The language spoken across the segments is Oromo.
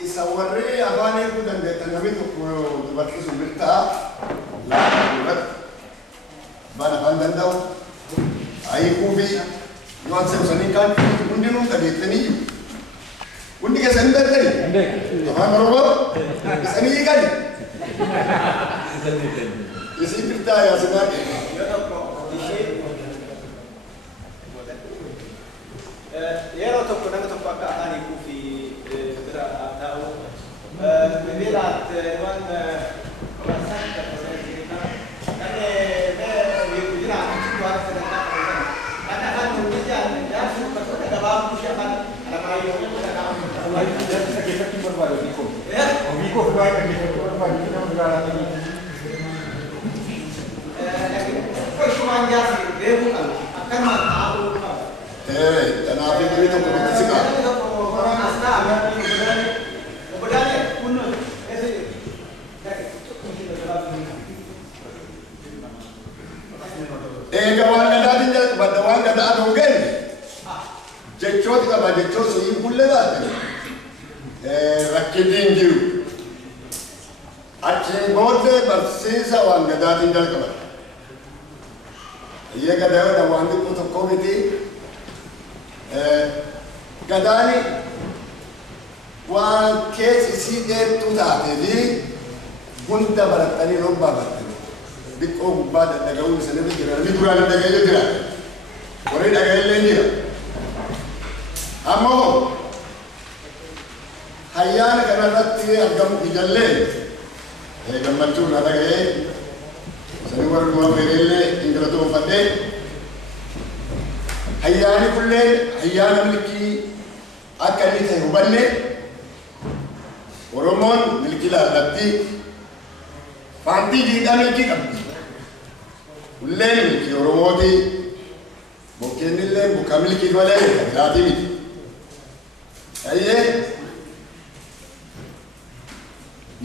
يصوري أغاني بدن بيتنامي تقول دبرت سمرتها لا دبرت بنا فندن داو أي كوبي يوان سمسني كان كندي نوم تبيتني كندي كسندر تاني أما مرور سني كان يصير برتا يا سماك يا رب تكون أنا تبقى أغاني كوفي ترى تاو ببيلات وان راسان كذا أنا بيجينا عشان توارث لنا أنا أنا نرجع نرجع شو كتبنا دباب مش أنا ما يوم الله يجزاك كيف تكبر بالو بيكو بيكو فايك كيف تكبر بالو بيكو نرجع لكن كل شو عن جاسي بيهون أكمل ما تعبوا أنا أبي بريتو كبتسيكا جوان قدادين جل بدوان قداد هونجين جيتشوت كبا جيتشوت سوي كل ذات ركيدين جيو أشين بود برسيسا وان قدادين جل كبا ये कदे वो दवांडी को तो कोई थी कदानी वहाँ केस इसी देर तू जाते ली बुंदा बरतनी लोग बाबरतनी दिक्को बाद लगाऊं इसने भी गिरा नहीं दुरान लगाए गिरा और ये लगाए लेंगे अम्मो हयान करना रत्ती अगम इजल्ले एक मच्चू ना लगे सनिवार को मेरेले इंग्रजों फटे हयान कुल्ले हयान मिलकी अकली थे हुबन्ने ओरोमोन मिलकी ला लत्ती फांती जीता मिलकी कब्बी कुल्ले मिलकी ओरोमोती बुकेनिले बुका मिलकी वाले लाती मिलकी अये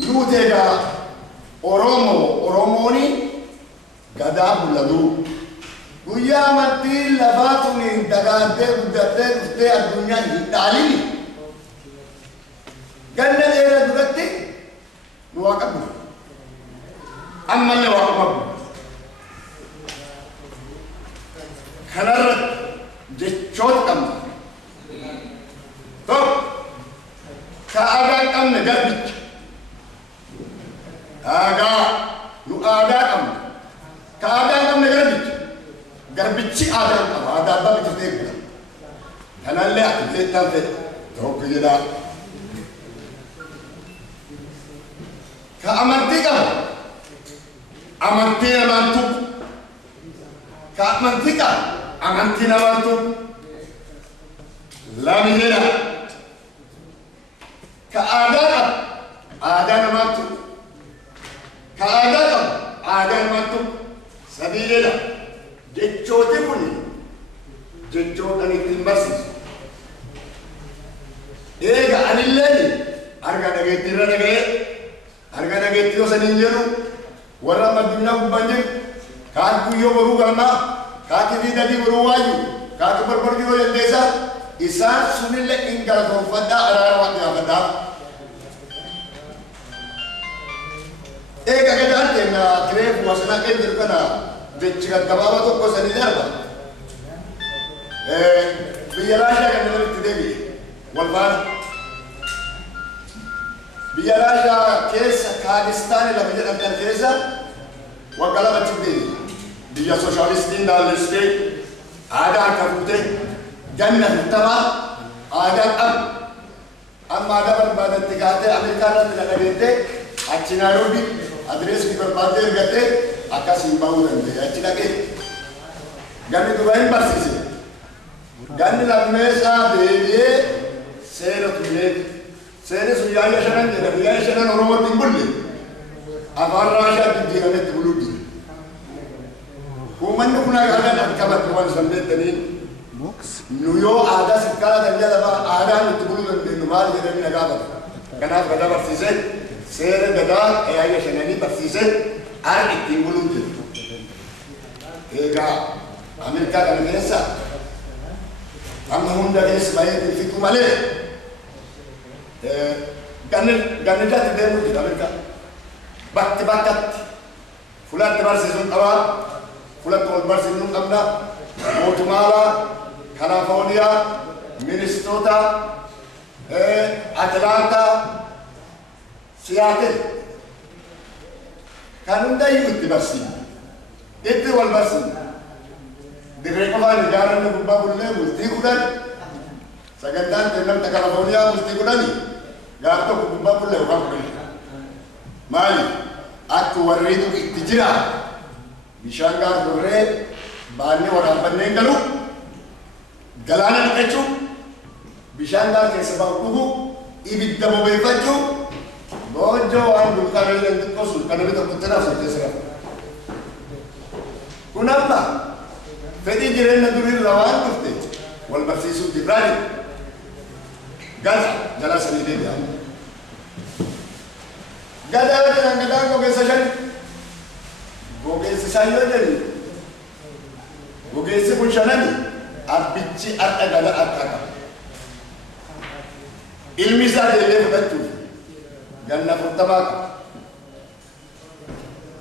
लूटेगा ओरोमोनी गदा बुलदू गुया मती लबातुनी दगाते गुदते गुस्ते दुनिया हिताली गन्ने देरा दुगती नुआका बुल अम्मल ने वाका बुल खनर जिचोत कम तो कागा कम ने गर्बिच आगा नु आगा कम कागा कम ने गर्बिची आगा कम आगा बा बिचते गुला खनल ले अतले तंते तो कुजला का अमंती कम अमंती अमंतु का अमंती का अमंती अमंतु ला मिलेला का आगा अमंतु كأجل ماتو سبيلنا جتشوتي كوني جتشوتني تنبسس إيه عن الليل أرجع نجيت يو سنينجرو ورا مدينة ببنجر كان كيو برو كلمة كاتي في دادي برو وايو كاتي بربر كيو ينديسا إسان سنيل إنكار كونفدا أرارا وانيا فدا एक अगर जानते हैं ना क्रेप मसला के अंदर का ना बेचकर कबावा तो कोई सनी नहीं रहता बियराशा के अंदर इतने भी वल्फान बियराशा केस खालिस्तान लगे अंदर केसा वकाला बच्चे भी बिया सोशलिस्टीन डाल लिस्टे आधा कबूते जन्नत तमा आधा अब आधा पर बात दिखाते अमेरिका ने लगे अच्छी नारों भी अदरेस की बर्बादी करते आकाश इंबाऊ रंगे अच्छी लगे गन्ने दुबाई बरसी से गन्ने लम्बे सा देविये सेरे सुयाले शरण जरा सुयाले शरण और वो तिम्बुल्ले अवार राजा की हमें तिम्बुल्ली कुमन ने कुना कहा ना कब कुमन समझे तनी न्यूयो आधा सिक्का दंजा दबा आधा तिम्बुल्ली रंगे नुमार जरा भी लगा बता कनाफ गदा बरसी से सेरे गदा ऐसे शननी बरसीसे आर इतिंबुलुते एगा अमेरिका का नेसा हम हुंडा इस बाये दिफिकु माले ganni jati demu di Amerika bakti bakat fulat barsisun awal fulat barsisun amna Motumala California Minnesota Atlanta Seattle kanunda yutti barsi itu wal barsi direkovan jaran ne bubba bulle musti kudan sagandan tenam ta California musti kudani garto bubba bulle wa mali aku waridu ittijira bishangar durre bani wara banne galu galana naqachu bishangar ke sabab kubu ibidda mo befachu bojo an dukare lendu kosul kanabi to kutera sate sera kunamba fedi jirenna duri rawan kufte wal basisu tibrani gaza jala sani de ya gada gada ko ke sajan goge sayo jari goge se punchanani abichi atagala ataka ilmi sa de le batu ganna futabak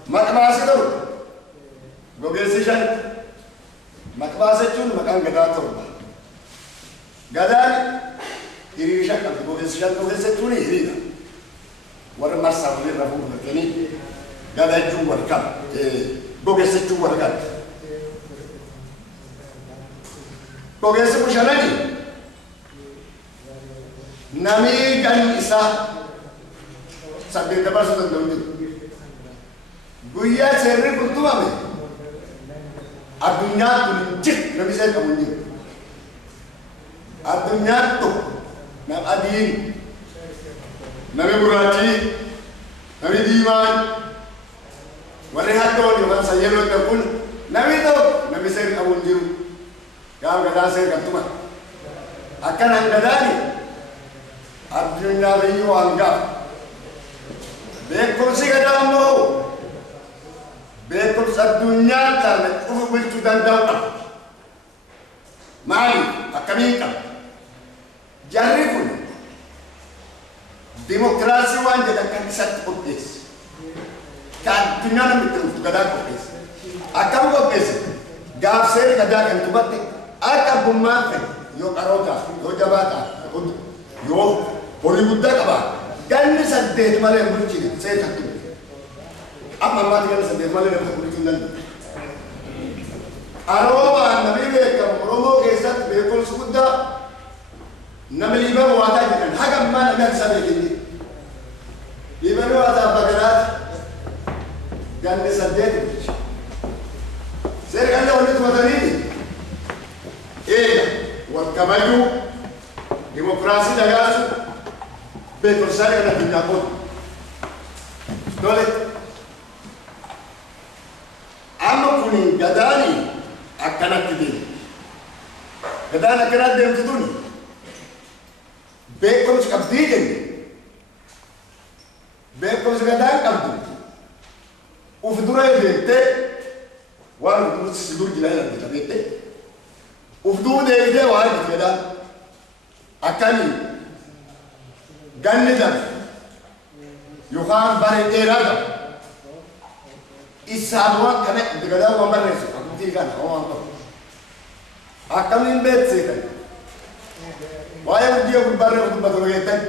makbasido goge se jan makbasachun makan gada to gadan irisha kan goge se jan goge se tuni irina war marsa wali rafu bakeni gada ju warkan goge se ju warkan goge se punchanani nami gan isa sabbe dabar sa dawdi guya serre kutuba me adunya tunjik nabi sai kamundi adunya to na adin nabi burati nabi diman warihato ni man sayelo takun nabi to nabi sai kamundi ya gada sai katuma akan anggadani adunya riyo anga bekul si gadamno bekul sa dunya tan ufu biltu dandam mali akamika jarrifun demokrasi wanje dakan sat updes kan dunya na mitru gada updes akam updes gaf ser gada kan tubatte akam bumate yo karota yo jabata yo Hollywood kaba ganni sadde male bulchi sai takku amma ma ganni sadde male bulchi nan aroma nabi be kam romo ke sat be kol sudda namli ba wata jikan hagam ma nabi sabe gindi ibanu ata bagarat ganni sadde sai ganni wani tuwadani wal kabayu demokrasi dagasu bekor sare na dunya ko dole amma kuni gadani akana tidi gadana kana dem tuduni bekor skabdi gen bekor gadan kabdu ufdura yete war durus sidur gilaya bitabete ufdu de war biteda akani ganni dam yuqam bari irada isabwa kana digada wa barresu akuti kan o akamin bet sekan waya dia barre ko badro yetan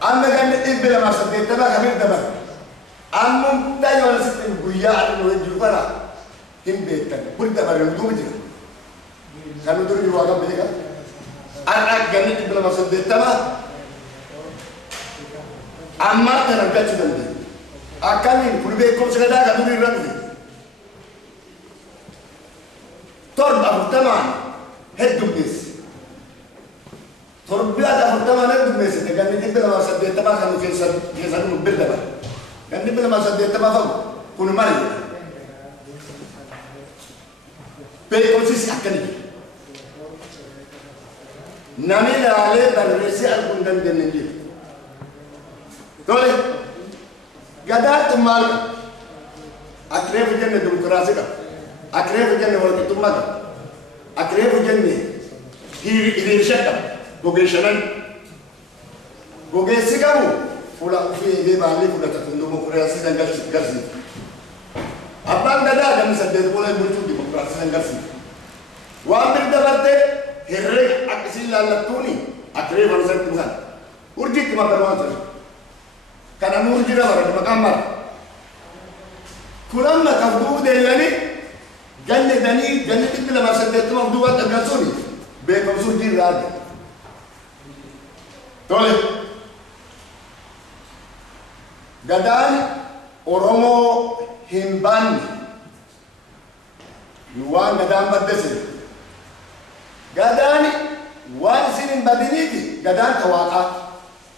amma ganni ibla masate taba kamir daba ammum tayo sitin guya anu jubara himbetan burda barre dumji kanu duri waga bega anak ganni ibla masate taba amma tanagatu dandi akamin purbe ko segada ka duri radhi torba taman heddum bis torba da taman heddum bis te ganni ibla masate taba kanu kesan mubirda ba ganni ibla masate taba fa kun mari pe ko sis akani namila ale barresi al kundan denni dole gadat mal akrefu jenne demokrasi ka akrefu jenne wal tumma akrefu jenne hiri shaka bogeshanan gogeessi qabu fuula ofii eegee baallee fudhatatu dimokiraasii san garsiisa. Abbaan gadaa namni 8 bola bulchuu dimokiraasii san garsiisa. Waan bir dabartee herrega akkasiin laallattuuni akkiree barumsatti musan. Urjiitti maqaan waan sana. Kana urjii dabara maqaan mara. Kun amma qabduu deeyanii ganne danii ganne 280 of duwwaa dhaggeessuuni beekamsu urjii irraa arga. Tole. Gadaan Oromoo hin baanne waan gadaan baddese. Gadaan waan isin hin badiniiti gadaan ka waaqaa.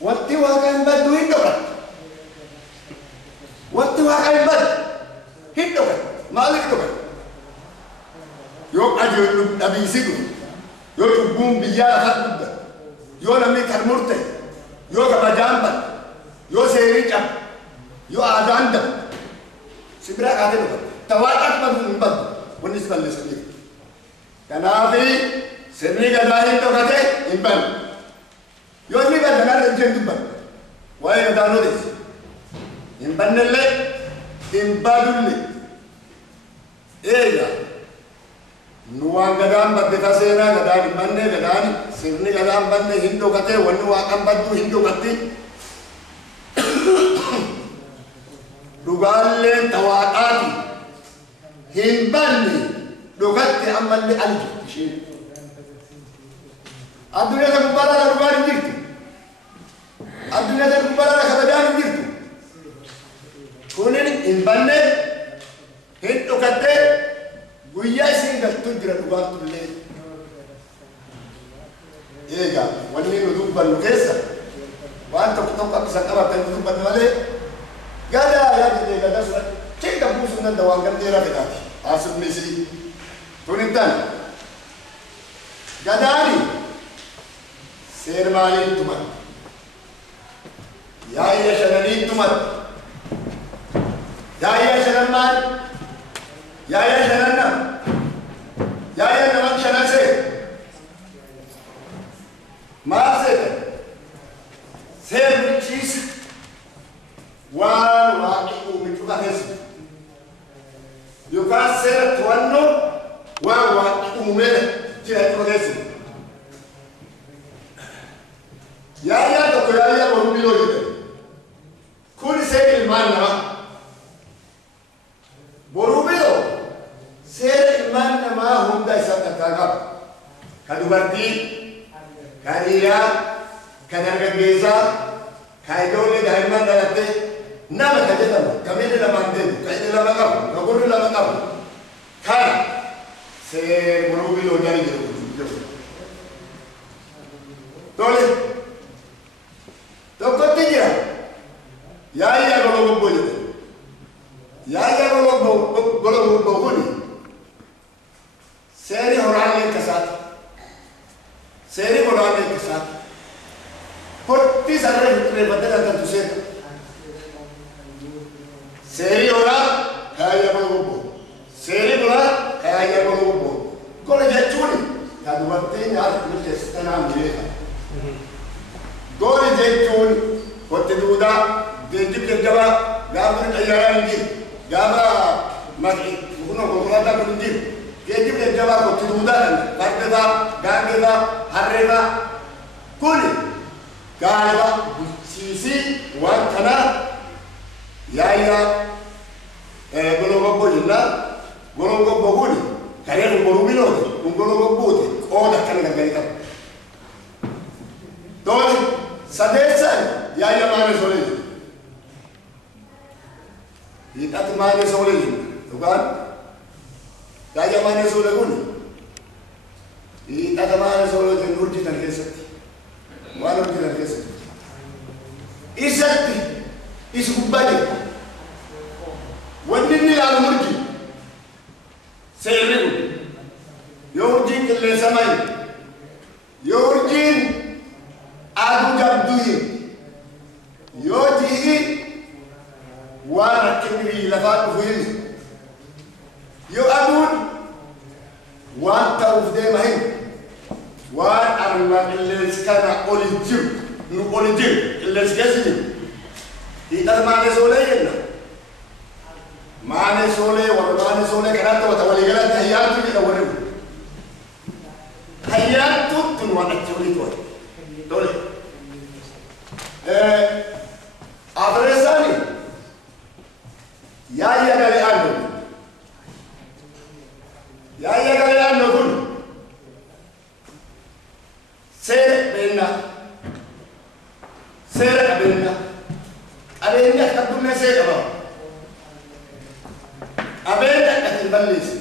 Wanti waaqa hin baddu hin dhokatu. Wanti waaqa hin baddu hin dhokatu. Maaliif dhokatu? Yoo qajeellu dhabiisi dhufu, yoo cubbuun biyyaa lafaa dhudda, yoo namni kan murte, yoo kabajaan baddu, yoo seerii cabu, yoo aadaan dabu, si biraa qaatee dhokatu. Tawaaqaatu baddu hin baddu wanni si balleessaniif. Kanaafi sirni gadaa hin dhokate hin baddu. Yoo inni baddanaa dhageen dubban waa'ee gadaa nodeessi. Hin bannellee hin badulle. Eegaa nu waan gadaan badde taseenaa gadaan hin banne gadaan sirni gadaan banne hin dhokate wanni waaqan baddu hin dhokatti. Dhugaalleen tawaaqaati hin banne dhokatti ammallee alji isheen. Addunyaa kan gubbaarraa dhugaan hin jirtu. Addunyaa kan gubbaarraa kabajaan hin jirtu. Kunin hin banne hin dhokatte guyyaa isin galtu jira dhugaan tullee. Eegaa wanni nu dubbannu keessa waan tokko akka qabatan nu dubbannu malee gadaa yaadde gadaa sura cika buusuun nan waan gandeera fedhaati. Asubni isii tunin tan gadaani seer maaliin tuman yaa'ii shananii tuman yaa'ii shanan maal yaa'ii shanan nam yaa'ii naman shanan see maal seetan seer bulchiis waan waaqii uume cufa keessa yookaan seera to'annoo waan waaqii uume jira cufa keessa. Yaaya tokko yaaya boruu biloo jedhe. Kun seera ilmaan namaa. Boruu biloo seera ilmaan namaa hunda isaa takkaa qaba. Ka dubartii, ka dhiiraa, ka dargaggeessaa, ka ijoollee daa'imman dhalattee nama ka jedhamu ka miilli lamaan deemu ka inni lama qabu ka gurri lama qabu kana seera boruu biloo jala jedhu. Tole. Tokkotti jira yaa'ii golobobbo jedhe yaa'ii golobobbo kuni seeri horaalee kasaati seeri horaalee kasaati hotti sarree fitreeffattee dhaltantu seeta seeri horaa yaa'ii golobobbo seeri horaa yaa'ii golobobbo gola jechuun ka dubartii nyaata bilcheessite naan beeka. Gori jechuun kotti duudaa geejjib jajjabaa gaafa xayyaaraa hin jiru gaafa humna konkolaataa kun hin jiru geejjib jajjabaa kotti duudaa fardefaa gaangefaa harreefaa kun gaafa bulchiisii waan kanaa yaayyaa golobobbo jennaan golobobbo kun kareen boruu bilooti kun golobobbooti qooda akkana gargari qaba. Tole sadeessan yaaya maane solee jiru. Hidhati maane solee jiru. Dhugaan yaaya maane solee kun hidhata maane solee jiru hojjetan keessatti waan hojjetan keessatti isatti isi gubbaa jiru. Wanni inni ilaalu murji seerri kun yoo urjiin qilleensa mayi yoo urjiin aduu jabduyi yoo ji'i waan rakkinni lafaa dhufu hin yoo aduun waan ta'uuf deema hin waan arma qilleensi kana oli jiru nu oli jiru qilleensi keessa jiru hiixas maanee soolee jenna. Maanee soolee warra maanee soolee kanatti wata waliigalatti hayyaattuu jedha warri kun. Hayyaattuutti nu waan achi olii to'ate. Tole. Afreessaani yaayya galee aannoo. Yaayya galee aannoo kun seera beennaa. Seera qabeenya. Qabeenya akka addunyaa seera qaba. Qabeenya akka hin balleessi.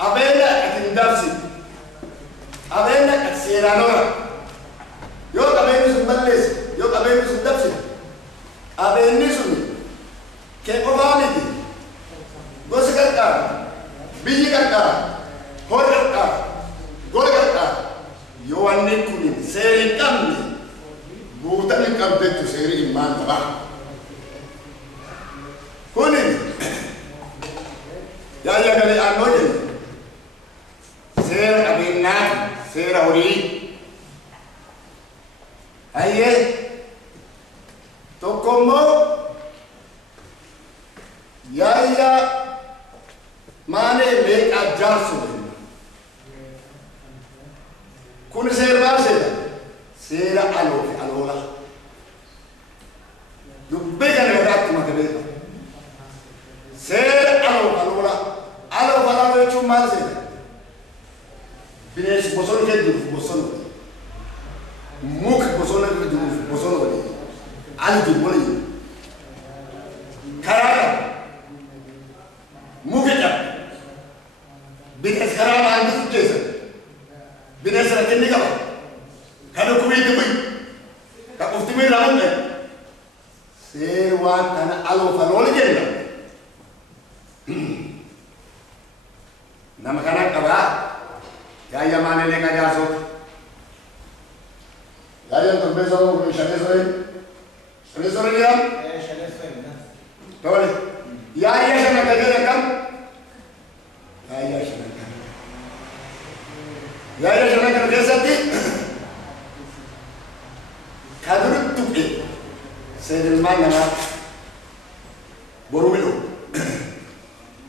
Qabeenya akka hin dabsi. Qabeenya akka seeraan oora. Yoo qabeenyi sun balleessi, yoo qabeenyi sun dabsi, qabeenyi sun kee qofaa miti. Gosi qarqaara, biyyi qarqaara, hori qarqaara, gola qarqaara. Yoo wanni kun seera hin qabne guutanii qabdeetu seerri ilmaan namaa. Kuni yaayya galee aannoo jenna. Seera qabeenyaati, seera horii. Hayyee tokko immoo yaayya maanee meeqaa jaarsu jenna. Kun seera maal seera? Seera aloo fi aloola. Dubbii kana irratti mata beeka. Seera aloo fi aloola. Aloo fi aloola jechuun maal seera? Bineensi bosona keessa jiruuf bosona waliin. Muka bosona keessa jiruuf bosona waliin. Algi waliin. Karaa qaba. Muka qaba. Bineensi karaa maanguutu keessa. Bineensi rakkinni qaba. Kalau kuwi buy ka uftimir ramun ne sewa kana alo falol jenna nama kana kaba ya mane le ka jaso ya to beso ko shane soy ya shane soy na tole ya shane ka jere kam ya shane ka desati kadurut tuke serin mana borumelo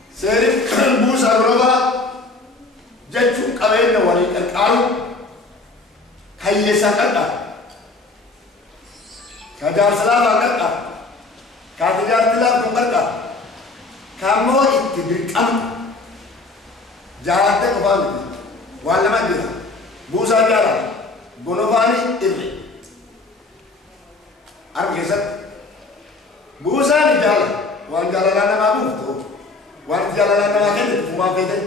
serin busa roba jechu qabena wali qalqalu kayyesa qadda kajar salama qadda katijar tilab qadda kamo ittibiqam jaate ko bal wala madira busa jara gonofani irre Argesat busa di jalan, wan jalanan nama bufto, wan jalanan nama kan itu cuma beda.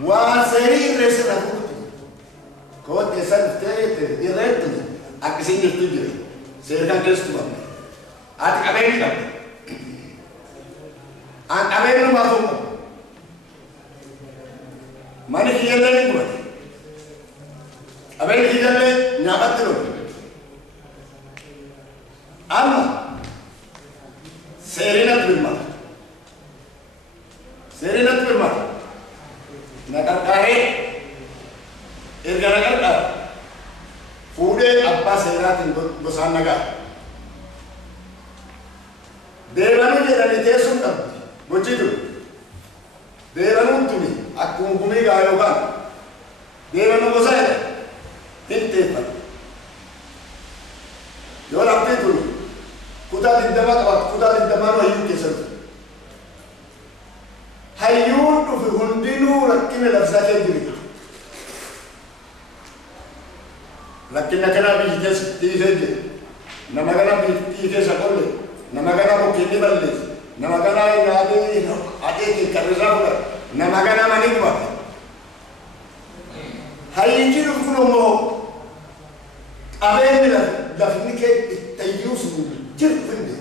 Wan seri resi ragu tu, kau tesan te direct tu, aku sini tu je, serkan kes tu apa? Adik apa ini kan? Apa ini macam? Mana hilang ni buat? Apa ini hilang ni nyabat tu? Amma Serinat Birma Nakarkare Irganakarkar Fude Abba Seratin Bosan Naga Devanu jedhani teessum qabdi gochitu Devanuun tuni akkuma gumii gaayookaan Deevanu gosa jedha hinteeffatu yoo laftee tuni kutaa digdama qabaatu kutaa digdamaan hayyuu keessatti hayyuun dhufi hundinuu rakkina labsaa kee jiri rakkina kanaa biyyi keessa dhiisee jira nama kana biyyi keessa qolle nama kana mukkeenni balleesse nama kana nyaatee adeetiin qarrisaa fudhate nama kana manii gubate hayyichi dhufu kun immoo qabeenyi lafni kee ittayyuu sun jirfinde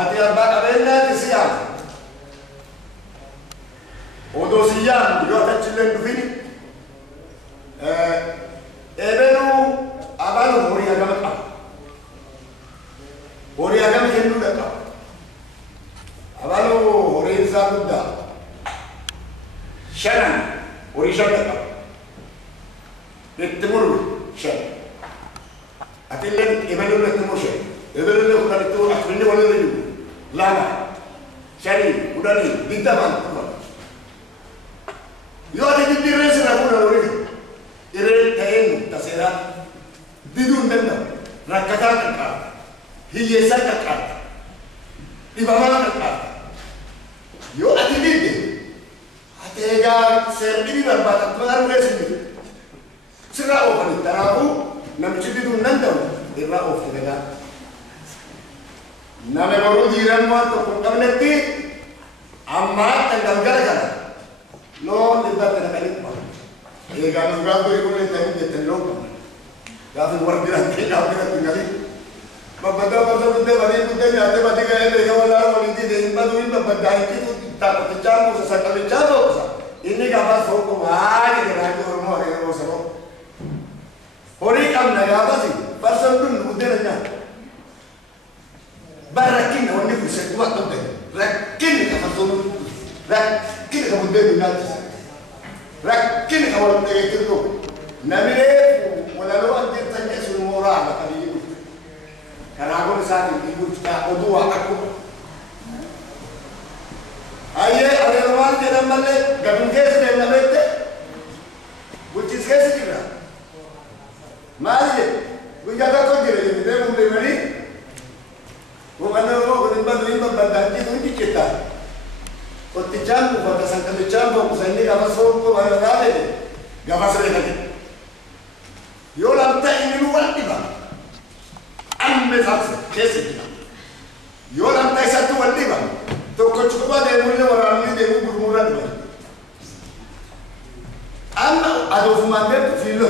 ati abbaa qabeenyaati siyaa odoo siyyaan yoo tachilleen dhufini ebenuu abalu horii hagama qaba horii hagama kennuudha qaba abalu horiin isaa guddaa shanan horii shana qaba itti murru شيء أتلين يبلون لك مشي يبلون لك ولا تقول أخبرني ولا تقول لا شري ولا لي بنتمان يوم تجي تريس نقول لوري إيرل تين تسيرا بدون دم ركعتا كذا هي سكت كذا إبامة كذا يو أتلين أتيجا سيربي برباد أتمنى رسمي سرعة أوفن تراهو نمشي بدون نندم إرنا أوفن كذا نامي برو جيران ما تكون كملتي أما تنقل كذا لو نبدأ تنقلين ما إيه كانوا قالوا يقولون تاني بيتنلون قالوا ورد لنا كذا وكذا تنقلين ما بدأ بدأ بدأ جاته بدأ كذا ده ولا ولا دي ده ما دوين ما بدأ يكيد تجار موسى سكال تجار موسى إني كابا سوكو ما كذا كذا ورمو كذا موسى هوري كم نجابا سي فرسون ودنا بركين هوني في سكوا تبدأ ركين كفرسون ركين كمودة الناس ركين كمودة يكتبوا نميل ولا لو أنت تنجس المورا ما تبي كان أقول سامي يقول كأودوا أكو أيه أريوان كذا ملة قبل كذا نملة وتشيز كذا كذا مالي ويجاكا كذا يبدأ من بمري وكان هو كذا بدرين بدرين توني كذا وتجامع فتاسان كتجامع وكسيني كذا سوق وما ينادي كذا سريع يولام تأيين الوالدة أم بزاف كيسي يولام تأيسات الوالدة تو كتشوفا ديمون ورامي ديمون برمورا ديمون أم أدوف مانده فيلو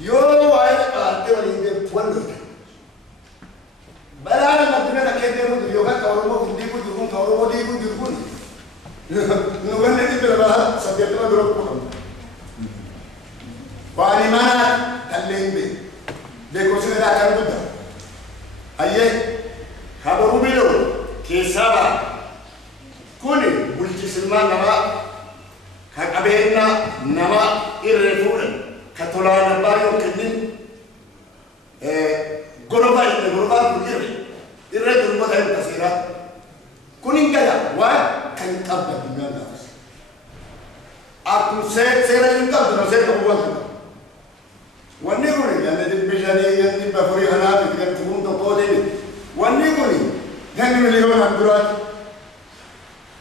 يو واي أتولي ديم فوندو بلاه مدينة كديمون يوكا كورمو ديبو ديبون كورمو ديبو ديبون نوغن ندي بلاه سبيتنا دروب وأنا ما تلين بي بيكوسي ده كان بودا أيه خبروا بيلو كيسابا كوني بولتي سلمان نما كأبينا نما إرفول كتولانا بايو كنين غروبا كبير إرفول ما تهم تسيرا كوني كذا وكان قبل الدنيا نفس أكو سيرا ينقل نسير كبوان ونقولي يعني تبيجاني يعني بفوري هنا بتكلم تقوم تقولي ونقولي يعني مليون أمبرات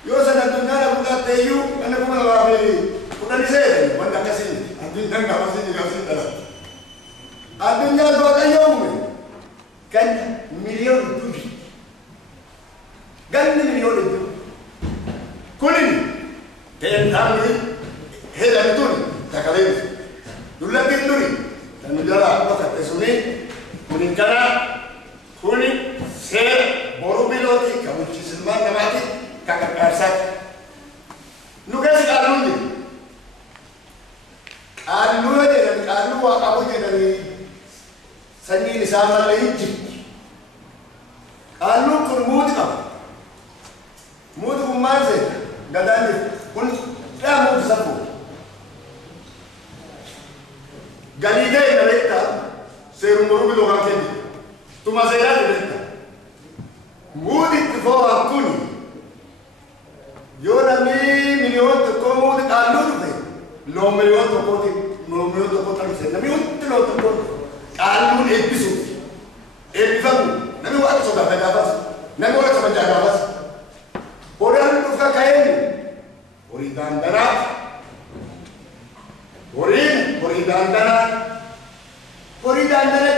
يوسف الدنيا نقول تيجو أنا بقول لك كنا نسير وانا كسين الدنيا كسين ترى الدنيا بعد يوم كان مليون دوجي كان مليون دوجي كلني كان تعمل هذا بدوني تكلم دولا بدوني تنجلا وقت تسوني كوني كنا كوني سير برو بيلوتي كابوتشي سلمان نماتي كأرسات نقاس كاروني كارلو ده كارلو أبو ده سنين نسام الله يجي كارلو كرمود كم مود كمازه داداني كن لا مود سبو غاليجا ينالكتا سيرم برو بيلوغان كذي توما سيرات ينالكتا مود اتفاق كوني يونا مليون تكون كارلو ده لو مليون تكون تلبسه نميون تلو تكون كارلو إبسو إبفهم نمي وقت صدا بجابس نمي وقت صدا بجابس orang tukar kain ori dandana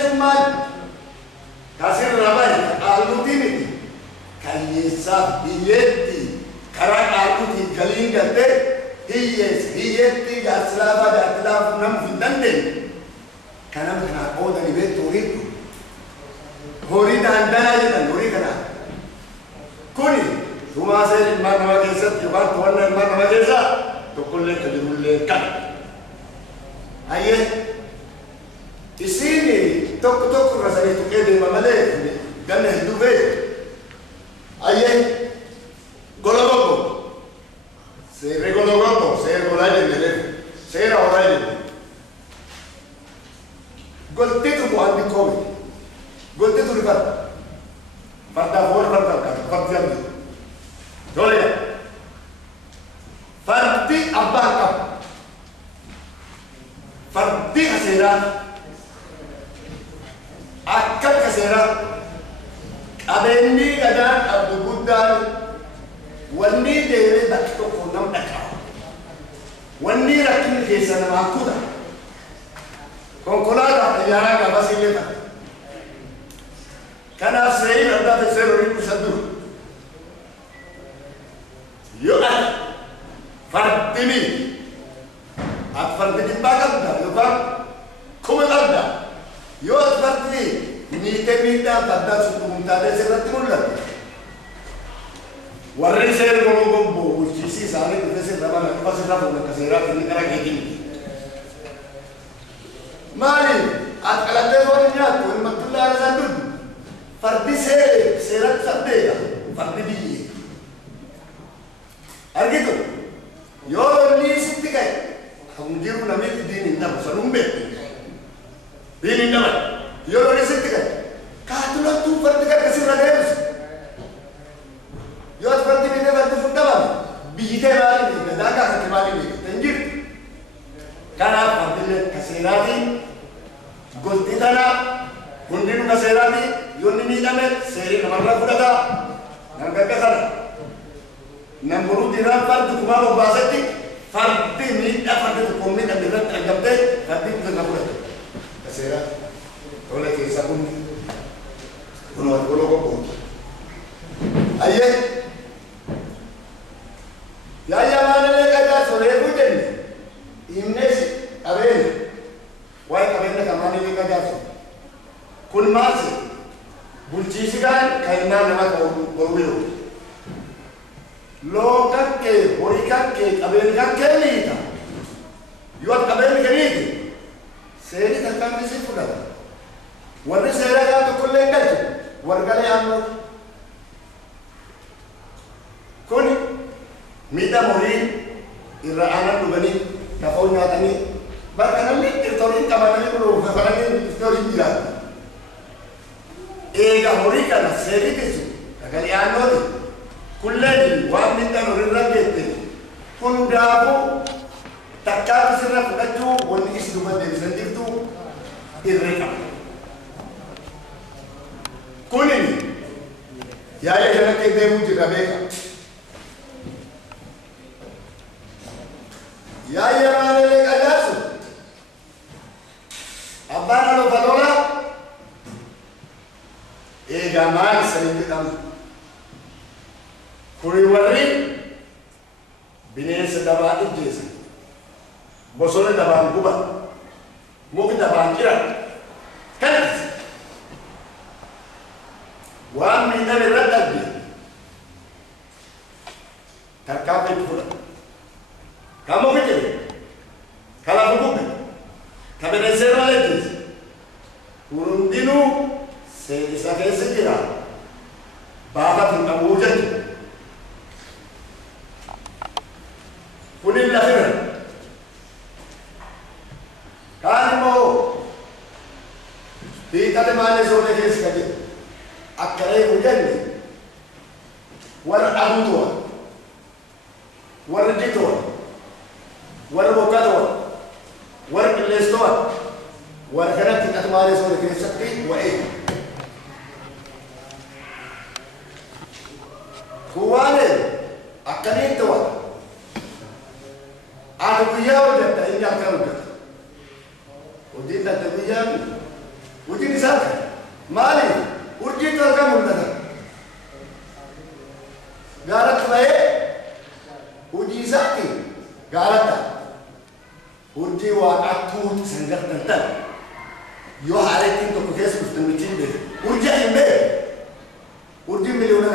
cuma kasih rabai alu ini kayesa hiyeti karang alu di galing gate hiyeti gaslava gatlaf nam findande karena kena oh dari betul itu ori dandana jadi ori kena kuni cuma saya mana nama kisah, cuma tuan mana nama kisah, tukul lek kejurul lekan. Ayah, di sini tok rasanya tukar di mana lek, ganah hidup. Ayah, gologogo, saya golai ni, saya orang ni. فرد يمدي دولي فردي أباك فردي كسيرات أكل كسيرات أبني قدان أبدو قدان وني ديري دكتو كونام دكاو وني ركين كيسانا ماكودا كونكولادا تيارا بس يلتا كان أسرائيل أبدا تسير وريكو سدو يوأل فردني أتفردني باقبدا يوكا كومي قبدا يوأل فردني ميتا بدا سكومتا تسير رتمولا warri seer gombo gombo bulchiisi isaanii dhufeessi rabana dhufas irraa fuula kaseeraa inni gara keetiin maali aqalattee foon nyaattu ilmattullaa ala sandun fardi seeratti saddeeta fardi biyyi argitu yoo lolli sitti ka'e kan jiru namni diin hin dhabu sanuun beeku diin hin dhaban yoo lolli sitti ka'e kaatulattuu fardi akkasirra deebisu yoo fardi bine fardi fundamame biyyitee maali gadaa kaasatti maali tanjir kanaaf fardille kaseeraati golti tana hundinu kaseeraati yoonni miidhame seerii namarraa fudhata nan gaggafana nan boruu diraan fardi kumaa bobbaasetti fardi miidhaa fardi tokko miidhame irratti argamtee fardi kutanna fudhate kaseeraa tola keessa kun walgoloo qophooti ayyee ya mana le kada sore bujeni imnes aben wai aben ka mani le kada so kun masi bulchisi kan kaina nama ko boruyo lo kakke hori kakke aben kakke lita yo aben ke liti seri takkan bisi fuda warne sera ka to kulle ngal wargale amno kuni Mita morin irra'anan dhuganii lafoo nyaatanii bakka namni irtooriin qabatanii buluuf kafaranii irtooriin jiraatu. Eega horii kana seeritisu sagalee aannooti kulleen waan miidhaan horirra geette hundaafuu takkaa sirra fudhachuu wanni isi duba deebisan jirtu irree qaba. Kunin yaa'ee jalatti deemuu jira beeka. Ya mana le kadasu abana lo falola gaman sering kita kuri warri bine sedaba ijesa bosone daban kuba mungkin daban kira kan wa min al-raddi terkapai pula kamu kecil kalau buku kabin serba lagi kurun dinu saya sekira bapak tentang wujud punin lahir kan mau di tadi mana zona kes kaje akare wujud ni war abu tua war jitua war bokadwa war lestoa war kanat atmare zona kes sakti wa Kuwane akan itu ada beliau dan ini akan udah udin dan beliau udin di sana mali urji terkamu dah garat lain uji sakti garat urji waktu senggat tentang yo hari itu kesempatan mencuri urji imbe urji miliuner